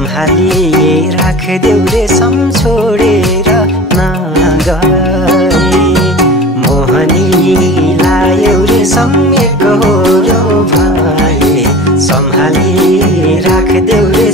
सम्हाली राखदेऊ रे छोडेर नगए मोहनी लायौ रे सम्यक हो भाइ सम्हाली राखदेऊ रे